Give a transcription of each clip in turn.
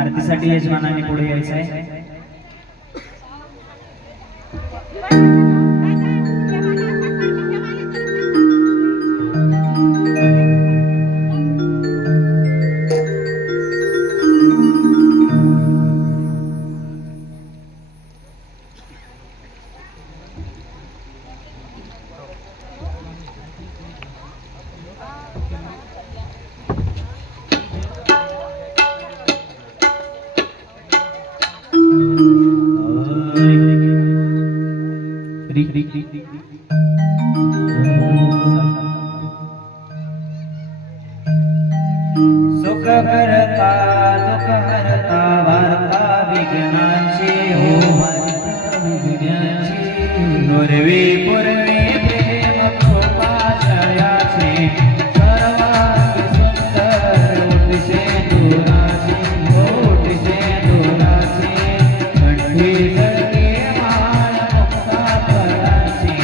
आरतीसाठी यजमानांनी पुढे यायचं आहे. सुख करता दुःख हरता वार्ता विघ्नाची हो वार्ता विघ्नाची नुरवी पूर्वी प्रेम कृपाशयाची सर्वांग सुंदर उठसे दुराची उठसे दुराची कंठी जळके माळ मुक्ता फळाची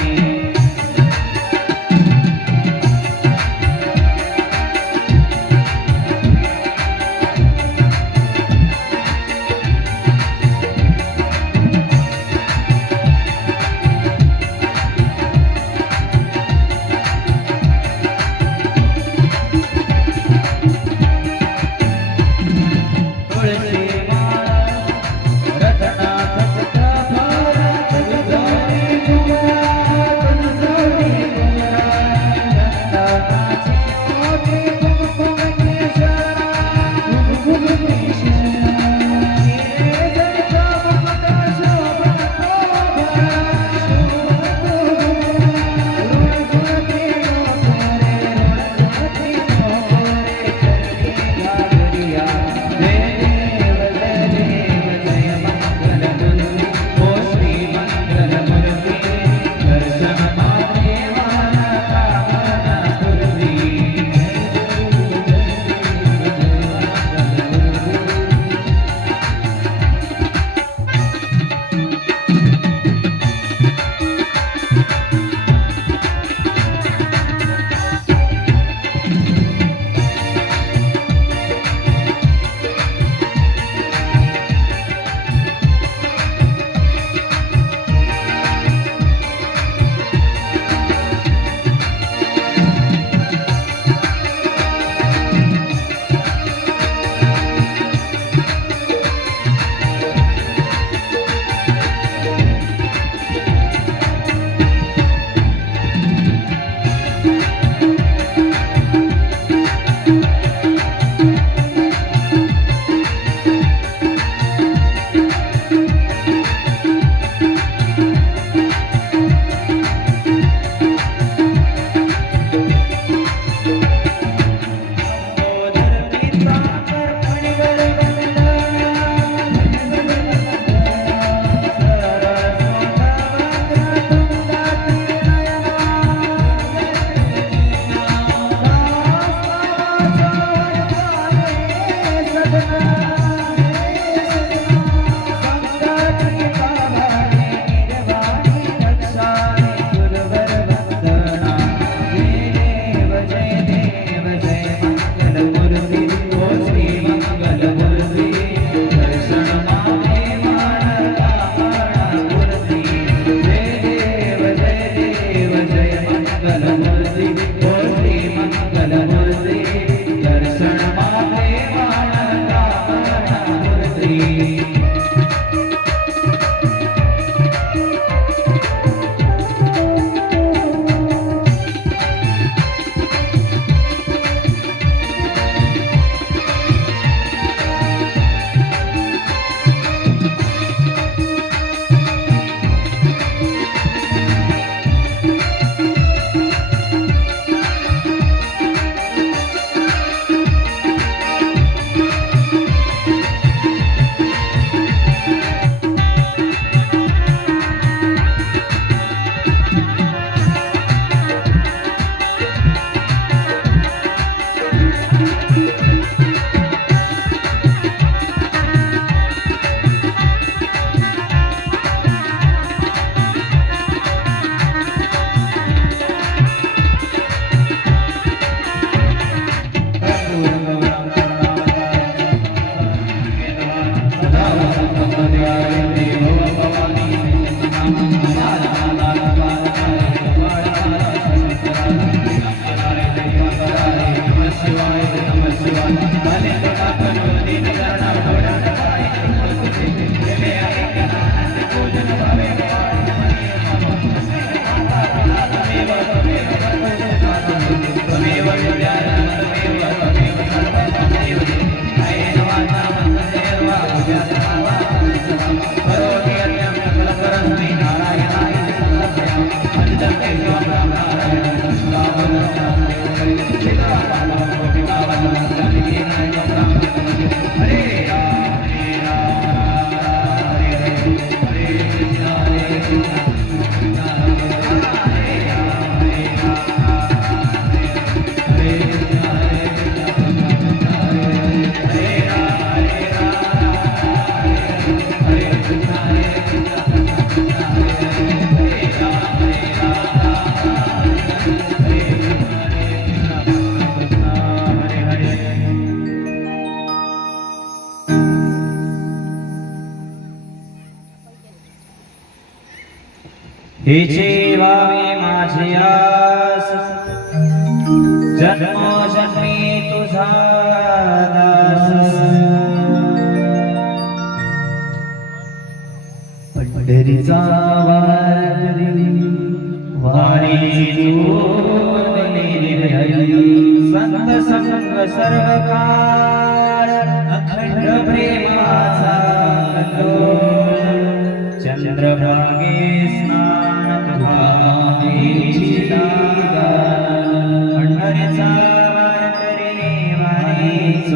करोति यज्ञं सकलकरस्मै नारायणाय समर्पयामि अनितर्के स्वामी राम नारायण हरे राम हरे कृष्ण हरे कृष्ण हिचे वावे माझे आस जन्मोजन्मी तुझा दास पंढरीचा वारकरी वारीची संत संग सर्व काळ अखंड प्रेमाचा चंद्रभागे स्नान पंढरीचा वारकरी वारीच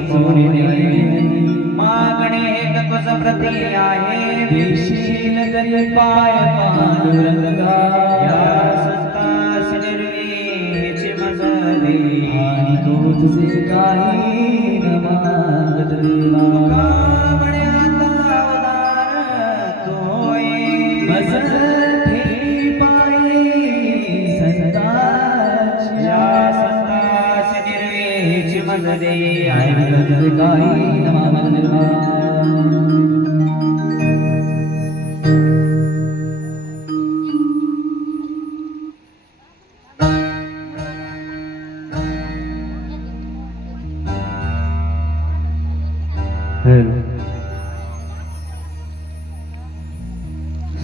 मागणे एक तुझ प्रती आहे देशील करी पाय पांडुरंगा या संतास निर्वेची मजले आणि तो तुझे काही न मागत देवा कामणे आता अवतार तोय मजथे पायी संताची या संतास निर्वेची मजले आणि तुझे काही न मागत देवा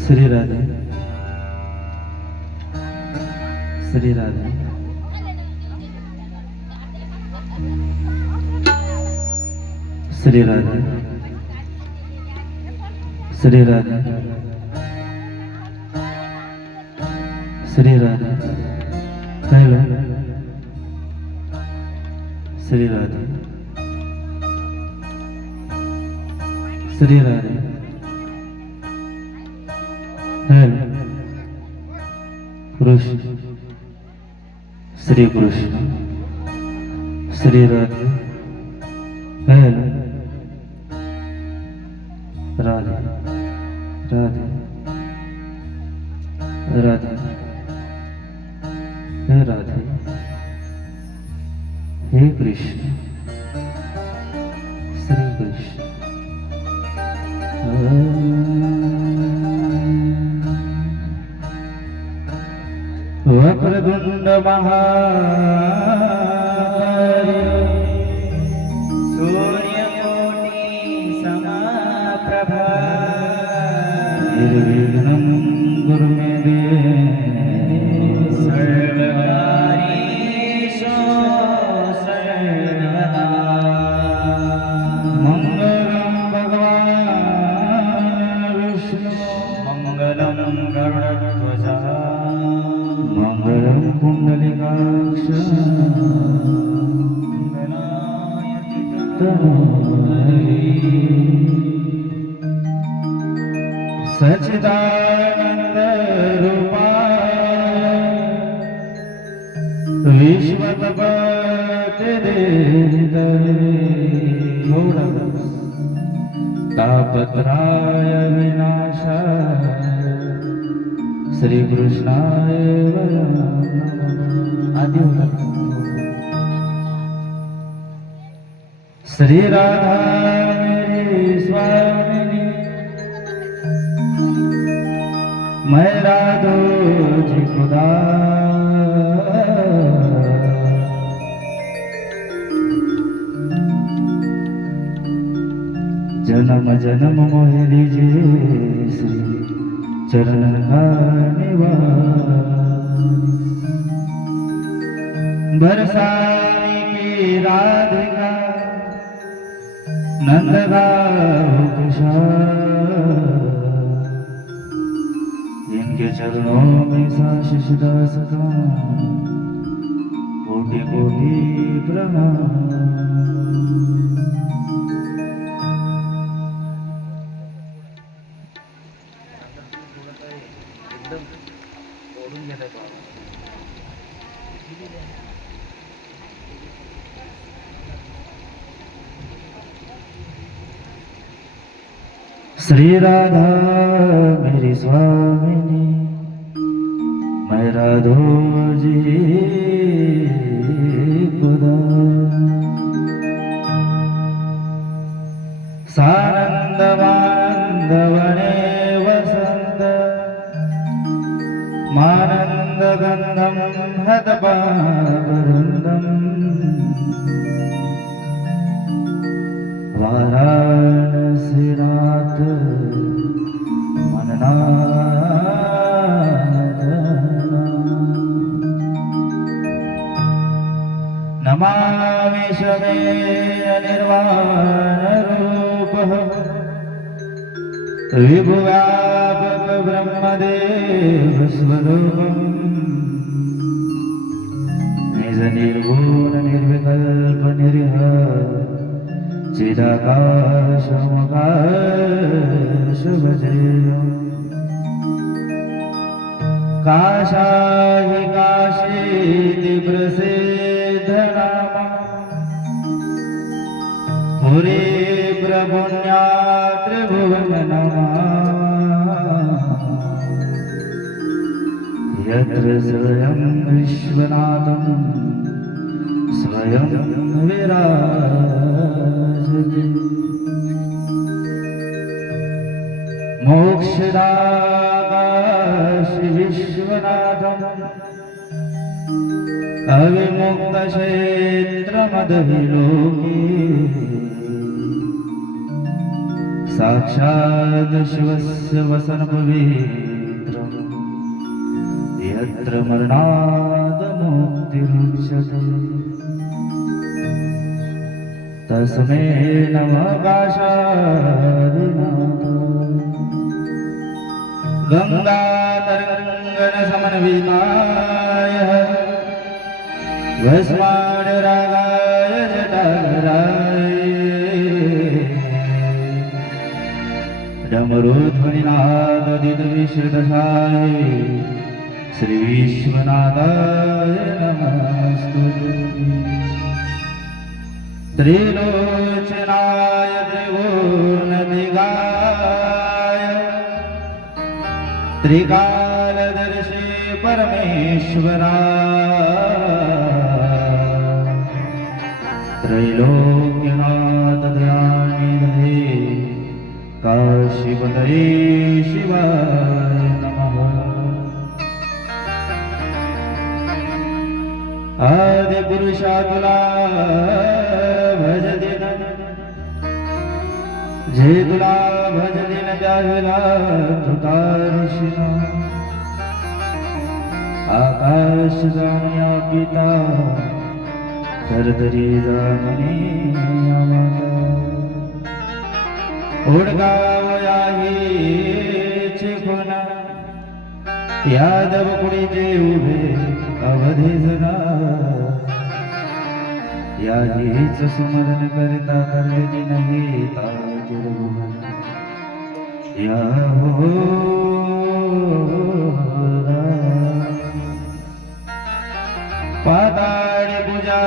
Shri Radhe Shri Radhe Shri Radhe Shri Radhe Shri Radhe hello Shri Radhe Shri Radhe hello Krishna Shri Krishna Shri Radhe hello Radhe Radhe Radhe हे राधे हे कृष्ण श्री कृष्ण वक्रतुंड महाकाय सूर्यकोटि समप्रभा निर्विघ्नं कुरु मे देव सर्वकार्येषु सर्वदा मंगलं भगवान् विष्णु मंगलं गरुडध्वजा मंगलं पुंडलिकाक्ष सच्चिदानंद रूपाय विश्वतपते तापत्राय विनाशाय श्री कृष्णाय आदि होता श्री राधा मेरी स्वामिनी मैं राधो जी खुदा जन्म जन्म मोह लीजिए श्री चरण का बरसाने की राधिका नंद गाँव तुळशीदास का कोटी कोटी प्रणाम. श्री राधा मेरी स्वामिनी, मैं राधो जी खुदा. सानंद वानंद वने वसंत, मानंद गंधम हतपावृंदम. वाराणसीनाथ मननाथ. नमामि शमे निर्वाणरूपः, विभुव्यापक ब्रह्मदेव स्वरूपम्. निज निर्गुण निर्विकल्प निर्हर चिदाकाशमकाश भजेयम्. काशाहि काशीति प्रसिद्धनामा, पुरी प्रपुण्या त्रिभुवननमा. यत्र स्वयं विश्वनाथं स्वयं विराजते. मोक्षदाकाशि विश्वनाथम्, अविमुक्तक्षेत्रमदविलोके. साक्षात् शिवस्य वसनपवित्रम्, यत्र मरणात् मुक्तिरुच्यते. तस्मै नमः काशादिनाथ. गंगातरंगन समन्विताय, भस्माडरागाय जटाधराय. डमरुध्वनिनाददितविषदशाय, श्री विश्वनाथाय नमस्तुते. त्रिलोचनाय त्रिभुवनदिगाय, त्रिकालदर्शी परमेश्वराय. त्रैलोक्यनाथ दयानिधे, काशीपतये शिवाय नमः. आदिपुरुषा तुला भजदिन, जे तुला भजदिन त्याविला तुतारशिना. आकाश जाण्या पिता, तरतरी जामने माता. ओढगाव याहीचे खुना, यादव कुडीचे उभे अवधी जरा. याहीच सुमरण करता तरवेदी नाही ताजुर्भुवन. या हो पाताळी पूजा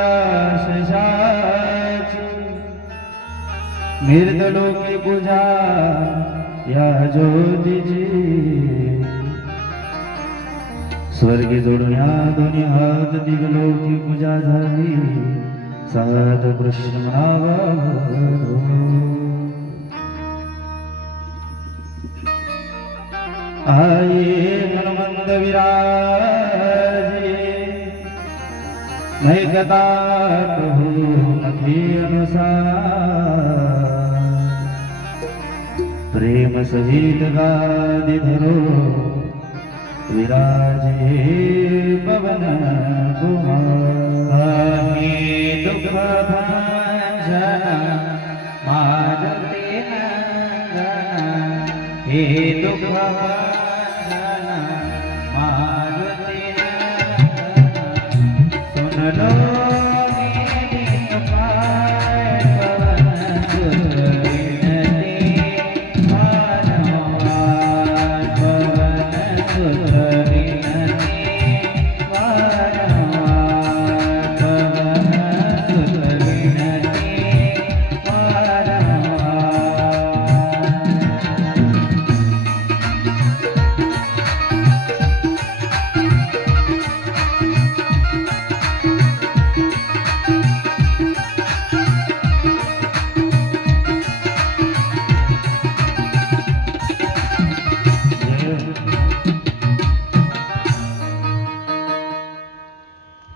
शशाची, मृतलोकी पूजा या ज्योतीची. स्वर्गी जोडून या दोन्ही हात दिगलोकी पूजा झाली. सात कृष्ण म्हणावा. आये हनुमंत विराजे, मैं कथा कहूँ मती अनुसार. प्रेम सहित गादी धरो, विराजे पवन कुमार. दुख भंजन मारुति नंदन, हे दुख भंजन मारुति विणलो मी पाय पवन सुत विणती वारंवार पवन सुत विणती वारंवार पवन सुत विणती वारंवार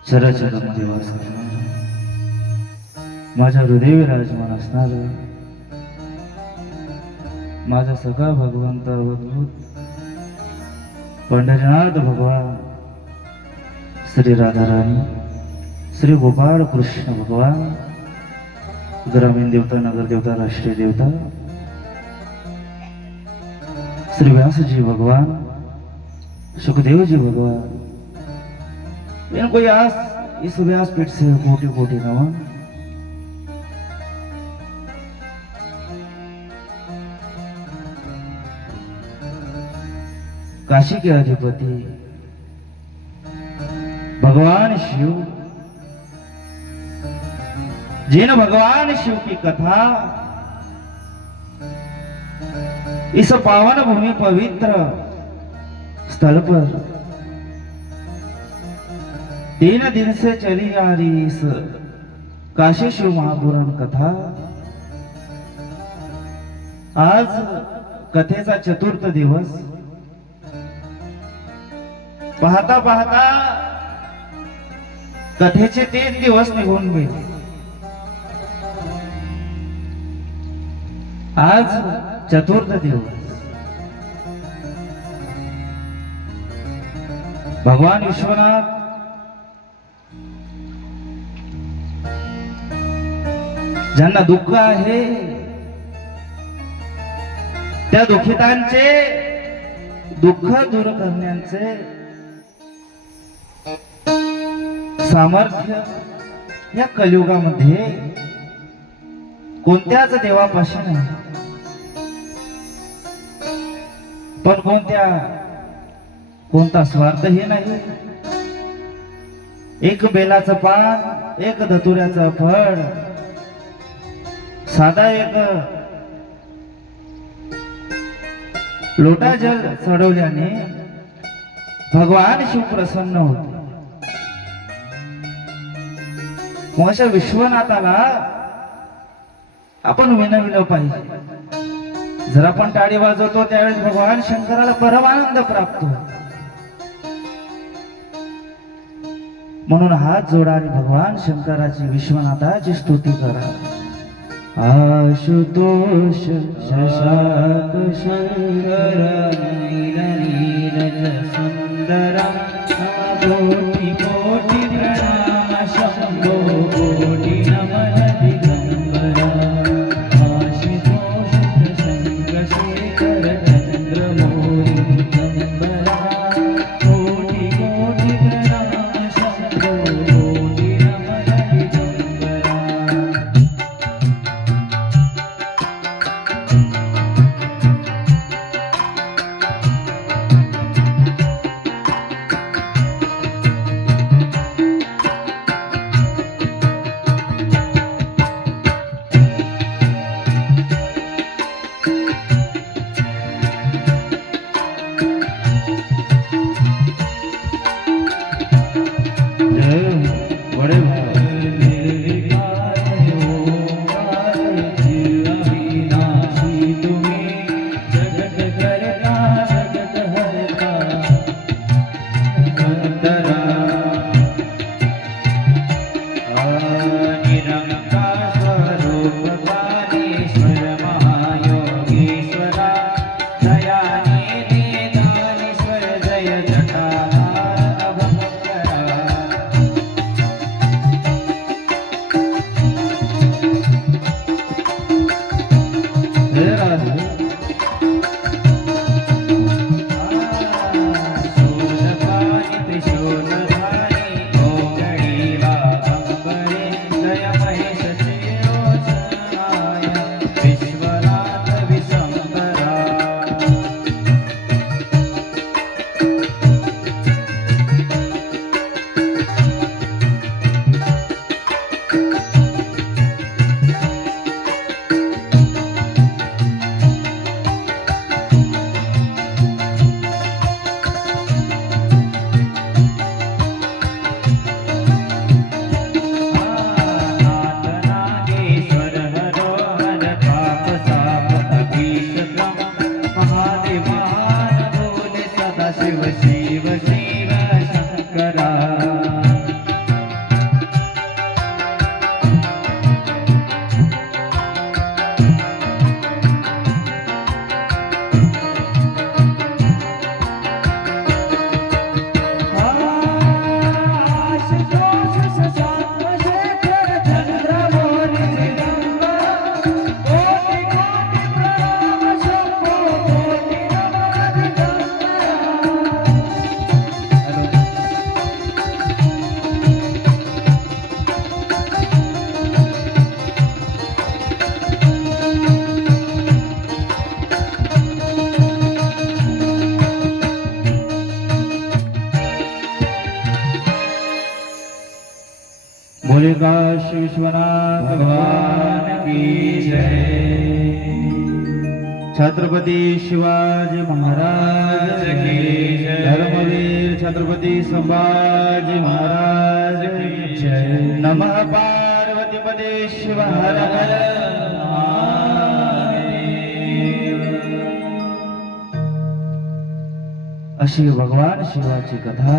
चराचरामध्ये वास करणारा माझ्या हृदय विराजमान असणार माझा सखा भगवंत अवधूत पंढरीनाथ भगवान श्री राधाराणी श्री गोपाळ कृष्ण भगवान ग्रामीण देवता नगर देवता राष्ट्रीय देवता श्री व्यासजी भगवान सुखदेव जी भगवान इनको यास इस व्यासपीठ से कोटि कोटि नमन। काशी के अधिपति भगवान शिव, जिन भगवान शिव की कथा इस पावन भूमि पवित्र स्थल पर 3 दिन से चली आ रही इस काशी शिव महापुराण कथा आज कथेचा चतुर्थ दिवस पाहता पाहता कथेचे 3 दिवस निघून गेले। आज चतुर्थ दिवस भगवान विश्वनाथ ज्यांना दुःख आहे त्या दुःखितांचे दुःख दूर करण्याचे सामर्थ्य या कलियुगामध्ये कोणत्याच देवापाशी नाही, पण कोणता स्वार्थही नाही। एक बेलाचं पान, एक धतुऱ्याचं फळ, साधा एक लोटा जल चढवल्याने भगवान शिव प्रसन्न होते। मग अशा विश्वनाथाला आपण विनविलं पाहिजे। जर आपण टाळी वाजवतो त्यावेळेस भगवान शंकराला परमानंद प्राप्त होतो। म्हणून हात जोडा आणि भगवान शंकराची विश्वनाथाची स्तुती करा। आशुतोष शशाक शंकर नील नीरज सुंदरा कोटि कोटि प्रणाम शंभो कोटि नमन दिगंबरा आशुतोष शंकर शेखर चंद्र मौली दिगंबरा कोटि कोटि प्रणाम शंभो कोटि नमन दिगंबरा। बोले काशी विश्वनाथ भगवान की जय। छत्रपती शिवाजी महाराज की जय। धर्मवीर छत्रपती संभाजी महाराज की जय। नमः पार्वती पते शिव हर हर महादेव। अशी भगवान शिवाची कथा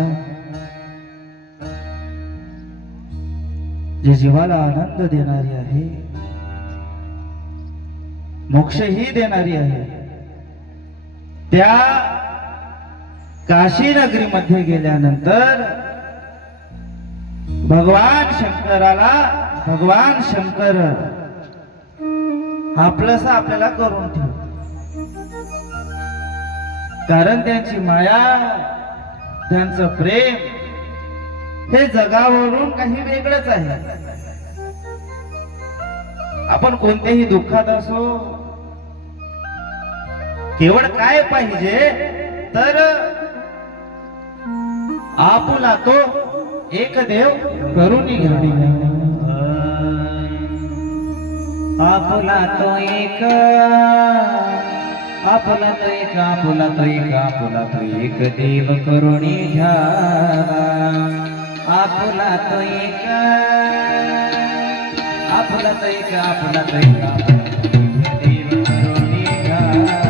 जे जीवाला आनंद देणारी आहे, मोक्षही देणारी आहे, त्या काशी नगरीमध्ये गेल्यानंतर भगवान शंकराला भगवान शंकर आपलंसं आपल्याला करून ठेव, कारण त्यांची माया, त्यांचं प्रेम हे जगावरून काही वेगळंच आहे. आपण कोणत्याही दुःखात असो, केवळ काय पाहिजे तर आपुला तो एक देव करून घ्यावी. आपुला तो एक, आपुला तो एक, आपुला तो एक, आपुला तो एक देव करुणी घ्यावा. आपुला तो एक, आपुला तो एक, आपुला तो एक, आपुला तो एक देव करुणी घ्यावा.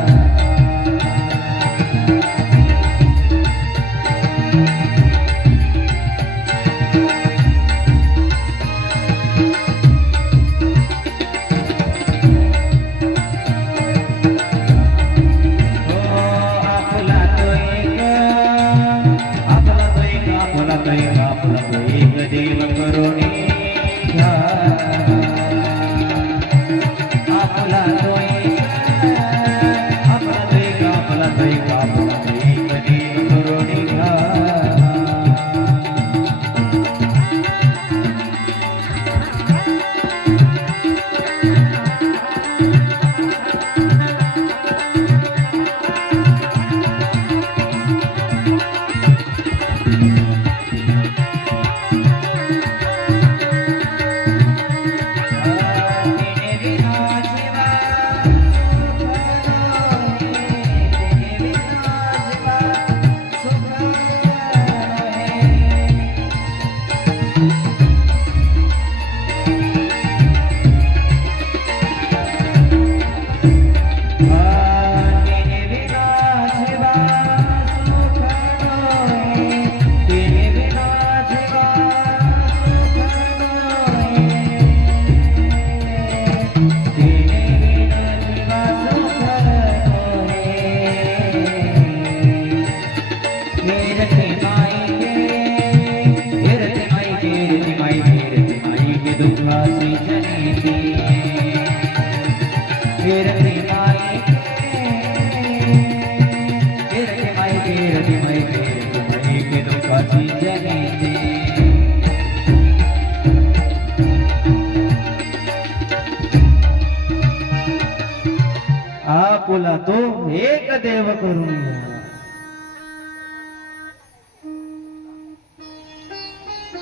आपुला तो एक देव करून घ्यावा.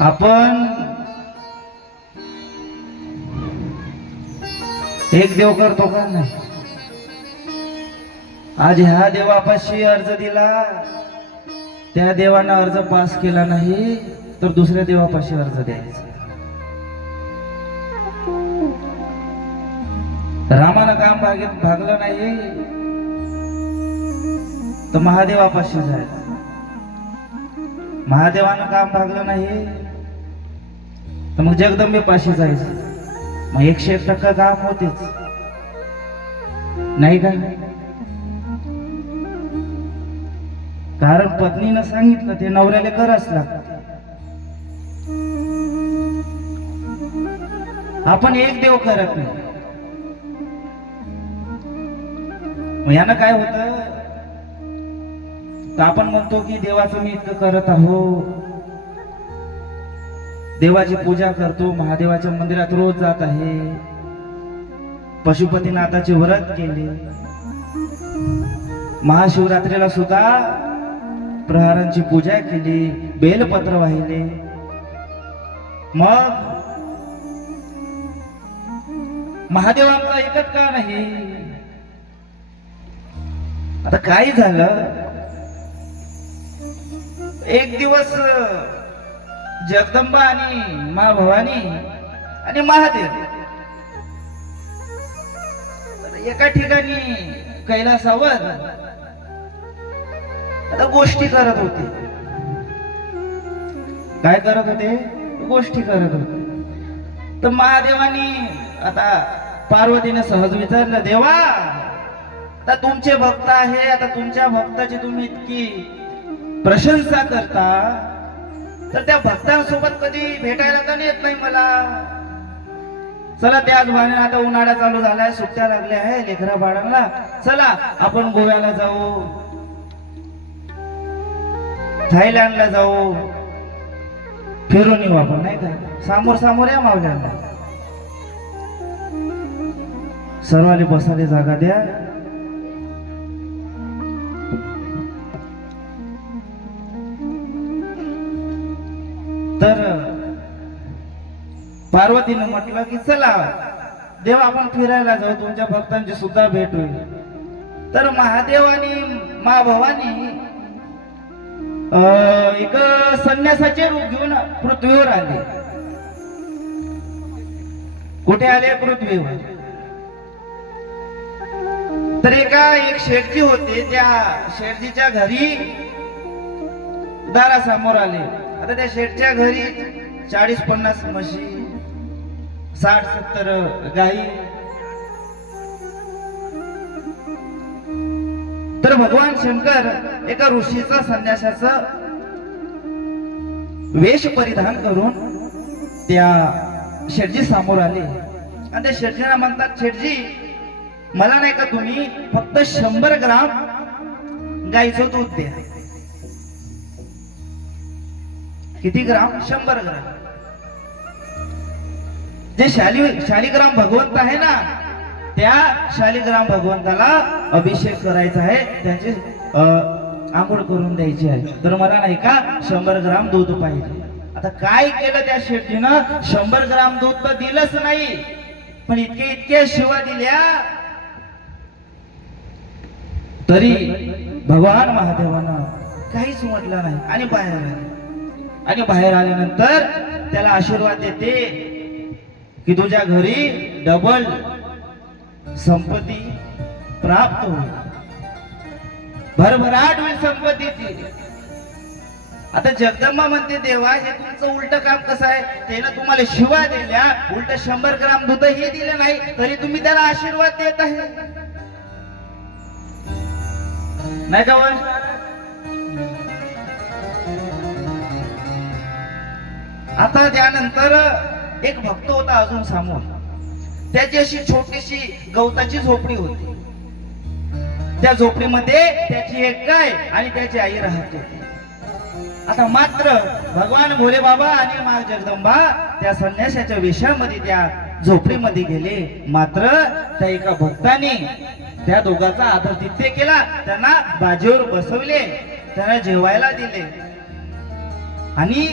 आपण एक देव करतो का नाही? आज ह्या देवापाशी अर्ज दिला, त्या देवानं अर्ज पास केला नाही तर दुसऱ्या देवापाशी अर्ज द्यायचा. रामानं काम भागलं नाही तर महादेवापाशी जायचं. महादेवानं काम भागलं नाही तर मग जगदंबेपाशी जायचं. मग 101% काम होतेच नाही का? कारण पत्नीनं सांगितलं ते नवऱ्याला करच लागतं. आपण एक देव करत नाही. मग यानं काय होतं तर आपण म्हणतो की देवाचं मी इतकं करत आहो, देवाची पूजा करतो, महादेवाच्या मंदिरात रोज जात आहे, पशुपतीनाथाचे व्रत केले, महाशिवरात्रीला सुद्धा प्रहारांची पूजा केली, बेलपत्र वाहिले, मग महादेव आमचा ऐकत का नाही? आता काय झालं, एक दिवस जगदंबा आणि मा भवानी आणि महादेव एका ठिकाणी कैलासावर आता गोष्टी करत होते. काय करत होते? गोष्टी करत होते. तर महादेवानी आता पार्वतीने सहज विचारलं, देवा आता तुमचे भक्त आहे, आता तुमच्या भक्ताची तुम्ही इतकी प्रशंसा करता, तर त्या भक्तांसोबत कधी भेटायला का येत नाही मला? चला त्याच बहाने आता उन्हाळा चालू झालाय, सुट्ट्या लागल्या आहे लेकरा बाळांना, चला आपण गोव्याला जाऊ, थायलंडला जाऊ, फिरून येऊ आपण, नाही का? समोर समोर या मावल्याला. सर्वाले बसायला जागा द्या. तर पार्वतीनं म्हटलं की चला देव आपण फिरायला जाऊ, तुमच्या भक्तांची सुद्धा भेट होईल. तर महादेव आणि मा भवानी एक संन्यासाचे रूप घेऊन पृथ्वीवर आले. कुठे आले? पृथ्वीवर. तर एक शेठजी होते, त्या शेठजीच्या घरी दारासमोर आले. आता त्या शेठच्या घरी 40-50 म्हशी, 60-70 गाई. तर भगवान शंकर एका ऋषीचा संन्यासाचा वेश परिधान करून त्या शेठजी समोर आले आणि त्या शेठजीला म्हणतात, शेठजी मला नाही का तुम्ही फक्त 100 ग्राम गाईचं दूध द्या. किती ग्राम? 100 ग्राम. जे शालिग्राम भगवंत आहे ना, त्या शालिग्राम भगवंताला अभिषेक करायचा आहे, त्यांची आंघोळ करून द्यायची आहे. तर मला नाही का 100 ग्राम दूध पाहिजे. आता काय केलं त्या शेठीनं? 100 ग्राम दूध तर दिलंच नाही, पण इतके शिवा दिल्या तरी भगवान महादेवानं काहीच म्हटलं नाही आणि बाहेर आले. आणि बाहेर आल्यानंतर त्याला आशीर्वाद देते की तुझ्या घरी डबल संपत्ती प्राप्त होईल, भरभराट होईल संपत्तीची. आता जगदंबा म्हणते, देवा हे तुमचं उलट काम कसं आहे? त्यानं तुम्हाला शिवा दिल्या, उलट 100 ग्राम दूध हे दिलं नाही, तरी तुम्ही त्याला आशीर्वाद देत आहे, नाही का? आता त्यानंतर एक भक्त होता अजून समोर, त्याची अशी छोटीशी गवताची झोपडी होती. त्या झोपडीमध्ये त्याची एक गाय आणि त्याची आई राहत होती. आता मात्र भगवान भोले बाबा आणि माँ जगदंबा त्या संन्यासाच्या वेशामध्ये त्या झोपडीमध्ये गेले. मात्र त्या एका भक्ताने त्या दोघांचा आदरातिथ्य केला, त्यांना बाजीवर बसवले, त्यांना जेवायला दिले आणि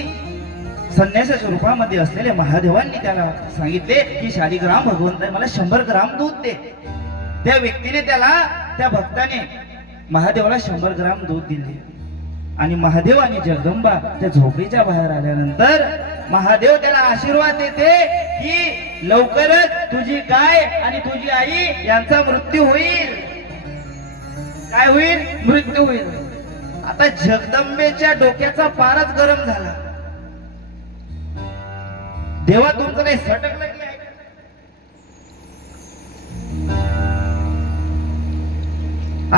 संन्यासाच्या रूपामध्ये असलेले महादेवांनी त्याला सांगितले की शालिग्राम भगवंत मला 100 ग्राम दूध दे. त्या व्यक्तीने त्याला, त्या भक्ताने महादेवाला 100 ग्राम दूध दिले. आणि महादेव आणि जगदंबा त्या झोपडीच्या बाहेर आल्यानंतर महादेव त्याला आशीर्वाद देते की लवकरच तुझी गाय आणि तुझी आई यांचा मृत्यू होईल. काय होईल? मृत्यू होईल. आता जगदंबेच्या डोक्याचा पारच गरम झाला. देवा तुमचं काही सटकलं की आहे?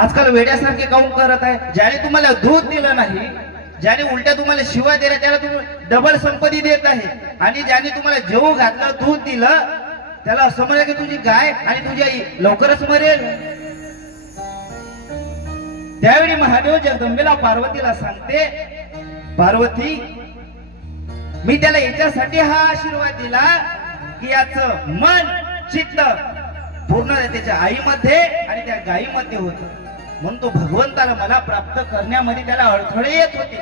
आजकाल वेड्यासारखे काऊन करत आहे? ज्याने तुम्हाला दूध दिलं नाही, ज्याने उलट्या तुम्हाला शिवा दिला, त्याला तुम्ही डबल संपत्ती देत आहे. आणि ज्याने तुम्हाला जेवू घातलं, दूध दिलं, त्याला असं म्हणलं की तुझी गाय आणि तुझी आई लवकरच मरेल. त्यावेळी महादेव जगदंबेला पार्वतीला सांगते, पार्वती मी त्याला याच्यासाठी हा आशीर्वाद दिला की याचं मन चित्त पूर्ण त्याच्या आईमध्ये आणि त्या गायीमध्ये होत, म्हणून तो भगवंताला मला प्राप्त करण्यामध्ये त्याला अडथळे येत होते.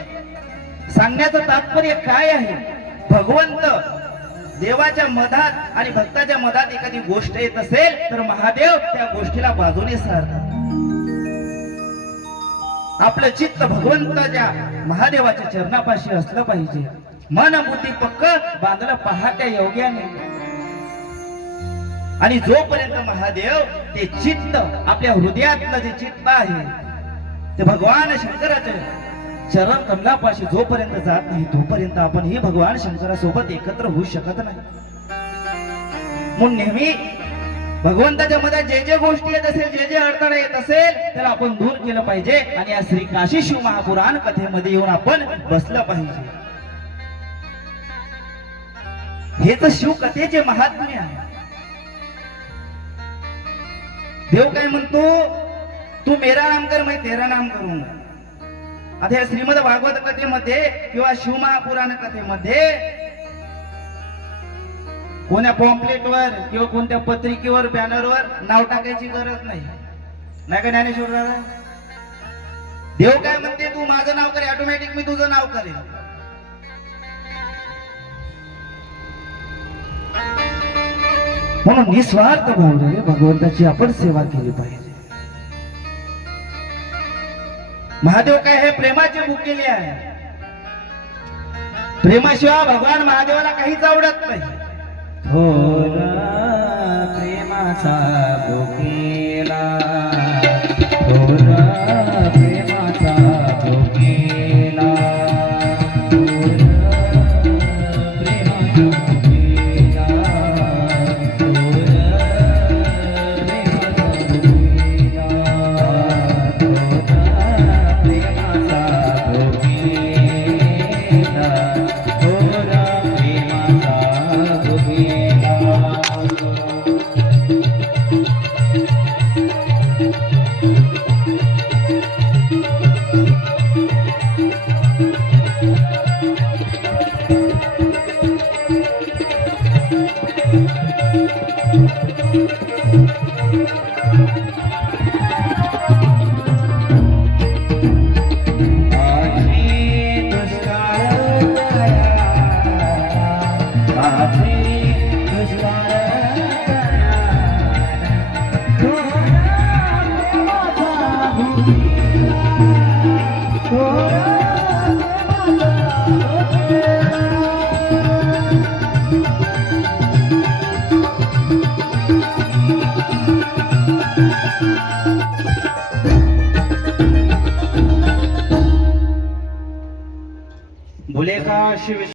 सांगण्याचं तात्पर्य काय आहे? भगवंत देवाच्या मधात आणि भक्ताच्या मधात एखादी गोष्ट येत असेल तर महादेव त्या गोष्टीला बाजूने सारतात. आपलं चित्त भगवंताच्या महादेवाच्या चरणापाशी असलं पाहिजे. मन बुद्धी पक्क बांधलं पहाट्या योग्याने. आणि जोपर्यंत महादेव ते चित्त आपल्या हृदयातलं जे चित्त आहे ते भगवान शंकराचे चरण कमलापाशी जोपर्यंत जात नाही तोपर्यंत आपण ही भगवान शंकरासोबत एकत्र होऊ शकत नाही. म्हणून नेहमी भगवंताच्या मध्ये जे जे गोष्टी येत असेल, जे जे अडथळा येत असेल त्याला आपण दूर केलं पाहिजे आणि या श्री काशी शिव महापुराण कथेमध्ये येऊन आपण बसलं पाहिजे. हेच शिवकथेचे महात्म्य आहे. देव काय म्हणतो, तू मेरा नाम कर मैं तेरा नाम करूंगा. आता या श्रीमद भागवत कथेमध्ये किंवा शिवमहापुराण कथेमध्ये कोण्या पॉम्पलेटवर किंवा कोणत्या पत्रिकेवर बॅनरवर नाव टाकायची गरज नाही. नाही का ज्ञानेश्वर दादा? देव काय म्हणते, तू माझं नाव करे, ऑटोमॅटिक मी तुझं नाव करेन. म्हणून निस्वार्थ भावनेने भगवंताची आपण सेवा केली पाहिजे. महादेव काय हे प्रेमाची भुकेली आहे. प्रेमाशिवाय भगवान महादेवाला काहीच आवडत नाही. थोरा प्रेमाचा भुकेला, थोरा प्रेमाचा भुकेला, भुले का शिव